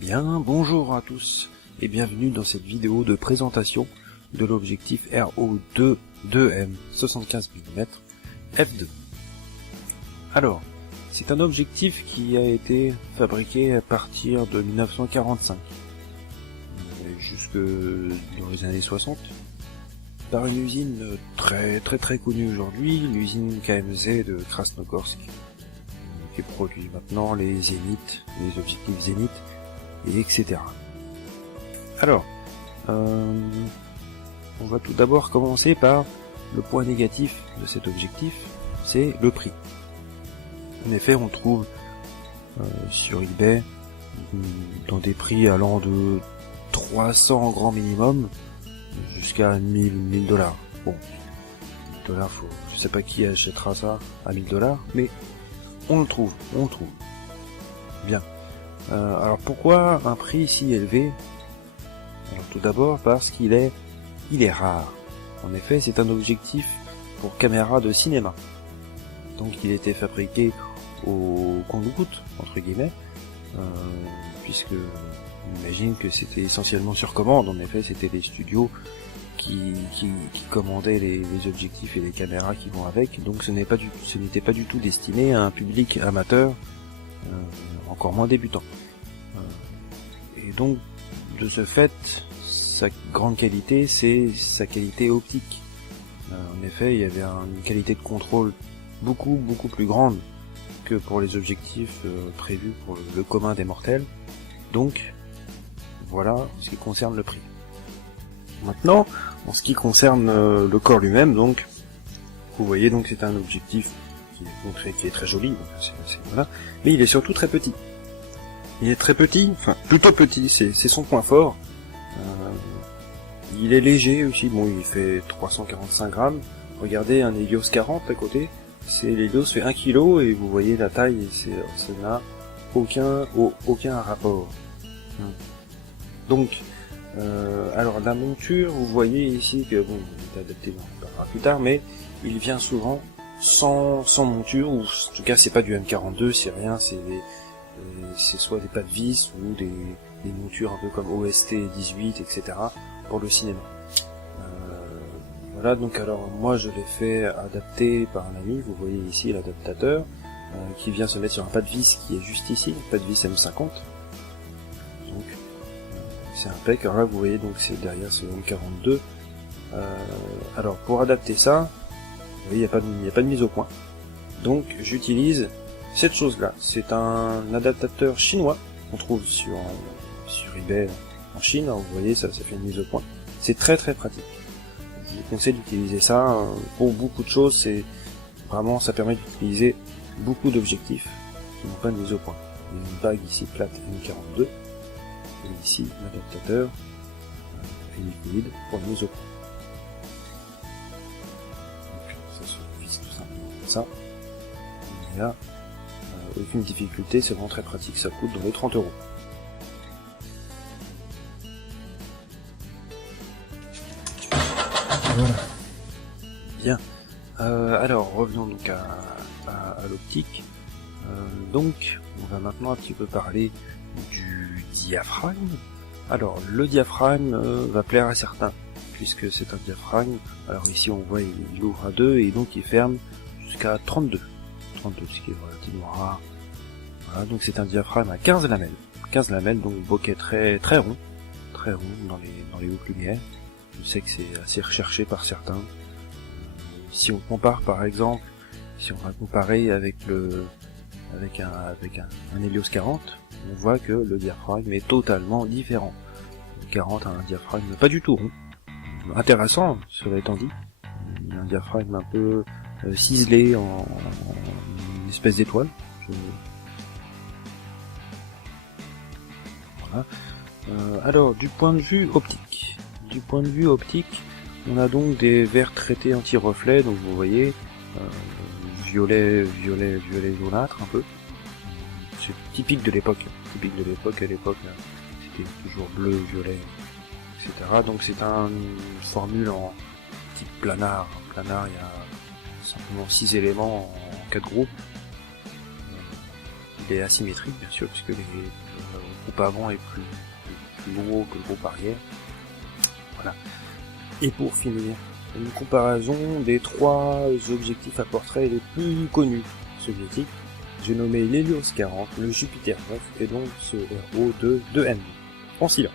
Bien, bonjour à tous et bienvenue dans cette vidéo de présentation de l'objectif RO2 2M 75 mm f2. Alors, c'est un objectif qui a été fabriqué à partir de 1945 jusque dans les années 60 par une usine très connue aujourd'hui, l'usine KMZ de Krasnogorsk, qui produit maintenant les Zénith, les objectifs Zénith, et etc. Alors, on va tout d'abord commencer par le point négatif de cet objectif, c'est le prix. En effet, on trouve sur eBay dans des prix allant de 300 grand minimum jusqu'à 1000 dollars. Bon, 1000 dollars, je sais pas qui achètera ça à 1000 dollars, mais on le trouve. Bien. Alors pourquoi un prix si élevé? Alors, tout d'abord parce qu'il est rare. En effet, c'est un objectif pour caméra de cinéma. Donc il était fabriqué au compte-gouttes, entre guillemets, puisque on imagine que c'était essentiellement sur commande. En effet, c'était les studios qui commandaient les objectifs et les caméras qui vont avec. Donc ce n'était pas du tout destiné à un public amateur, encore moins débutant. Et donc, de ce fait, sa grande qualité, c'est sa qualité optique. En effet, il y avait une qualité de contrôle beaucoup plus grande que pour les objectifs prévus pour le commun des mortels. Donc, voilà ce qui concerne le prix. Maintenant, en ce qui concerne le corps lui-même, donc, vous voyez, donc c'est un objectif qui est très joli, voilà, mais il est surtout très petit. Il est très petit, enfin plutôt petit, c'est son point fort. Il est léger aussi, bon il fait 345 grammes. Regardez un Helios 40 à côté, l'Helios fait 1 kg et vous voyez la taille, ça n'a aucun rapport. Donc, alors la monture, vous voyez ici que bon, il est adapté, on en parlera plus tard, mais il vient souvent sans monture, ou en tout cas c'est pas du M42, c'est rien, c'est soit des pas de vis ou des montures un peu comme OST 18, etc. pour le cinéma. Voilà, donc alors moi je l'ai fait adapter par un ami, vous voyez ici l'adaptateur, qui vient se mettre sur un pas de vis qui est juste ici, un pas de vis M50. Donc c'est impec, alors là vous voyez donc c'est derrière ce M42. Alors pour adapter ça, vous voyez il n'y a pas de mise au point. Donc j'utilise cette chose-là, c'est un adaptateur chinois qu'on trouve sur eBay en Chine. Alors, vous voyez, ça fait une mise au point. C'est très pratique. Je vous conseille d'utiliser ça pour beaucoup de choses. C'est vraiment, ça permet d'utiliser beaucoup d'objectifs qui n'ont pas de mise au point. Il y a une bague ici plate M42 et ici l'adaptateur liquide pour la mise au point. Donc, ça se visse tout simplement comme ça. Il y a aucune difficulté, c'est vraiment très pratique, ça coûte dans les 30 €. Voilà. Bien. Alors revenons donc à l'optique. Donc on va maintenant un petit peu parler du diaphragme. Alors le diaphragme va plaire à certains, puisque c'est un diaphragme. Alors ici on voit il ouvre à 2 et donc il ferme jusqu'à 32, ce qui est relativement rare. Voilà, donc c'est un diaphragme à 15 lamelles. 15 lamelles, donc bokeh très rond dans les hautes lumières. Je sais que c'est assez recherché par certains. Si on compare par exemple, si on va comparer avec un Helios 40, on voit que le diaphragme est totalement différent. Le 40 a un diaphragme pas du tout rond. Intéressant, cela étant dit. Il y a un diaphragme un peu ciselé en une espèce d'étoile. Voilà. Alors, du point de vue optique, on a donc des verres traités anti-reflet, donc vous voyez, violet jaunâtre un peu. C'est typique de l'époque. À l'époque, c'était toujours bleu, violet, etc. Donc c'est une formule en type planar. Planar, il y a simplement 6 éléments en 4 groupes. Il est asymétrique, bien sûr, puisque groupe avant est plus gros que le groupe arrière. Voilà. Et pour finir, une comparaison des 3 objectifs à portrait les plus connus soviétiques. J'ai nommé l'Hélios 40, le Jupiter 9 et donc ce RO de N. En silence.